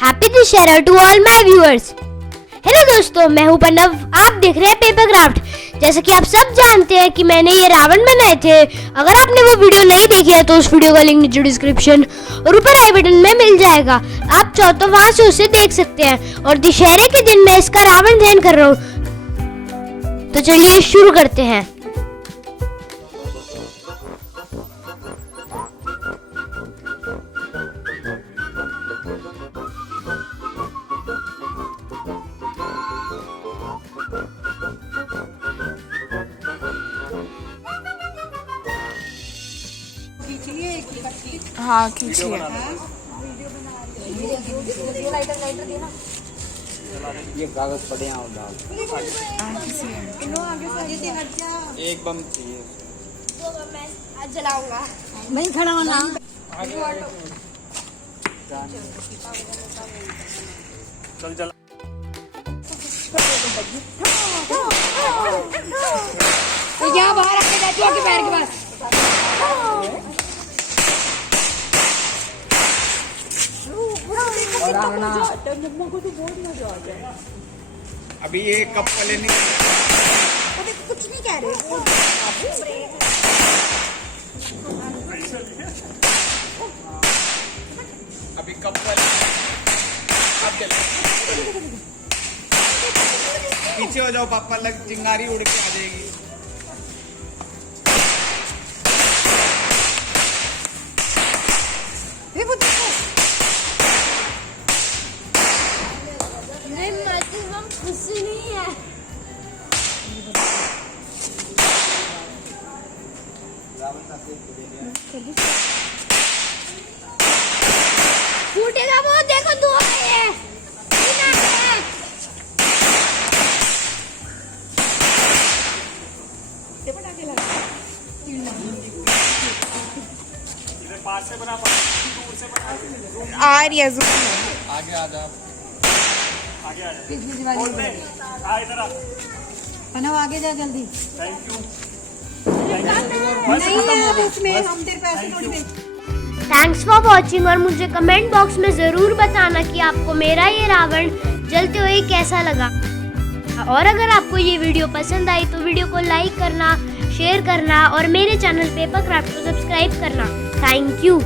Happy Dussehra to all my viewers. Hello दोस्तों, मैं हूं प्रणव। आप देख रहे हैं पेपर क्राफ्ट। जैसे कि आप सब जानते हैं कि मैंने ये रावण बनाए थे। अगर आपने वो वीडियो नहीं देखी है तो उस वीडियो का लिंक नीचे डिस्क्रिप्शन और ऊपर आई बटन में मिल जाएगा। आप चाहो तो वहां से उसे देख सकते हैं। और दशहरे के दिन मैं इसका रावण दहन कर रहा हूँ। तो चलिए शुरू करते हैं। हाँ खींचिए। ये कागज पड़े हैं और डाल एक बम चाहिए। मैं जलाऊंगा। नहीं खड़ा होना। चल चल तो यहाँ बाहर आके बैठो आपके पैर के पास। अभी ये कप वाले नहीं कुछ नहीं कह रहे। अभी कप वाले अब चलो पीछे हो जाओ पापा, लग चिंगारी उड़ के आ जाएगी। खुशी नहीं है। फूटेगा वो, देखो दो है। पास से बना दूर से बना। आ रही है आगे आ जा, आगे आ जा। इधर आ। प्रणव आगे जा जल्दी। Thank you. उसमें हम तेरे पैसे थोड़ी दे। Thanks for watching. और मुझे कमेंट बॉक्स में ज़रूर बताना कि आपको मेरा ये रावण जलते हुए कैसा लगा। और अगर आपको ये वीडियो पसंद आई तो वीडियो को लाइक करना, शेयर करना और मेरे चैनल पेपर क्राफ्ट को सब्सक्राइब करना। Thank you.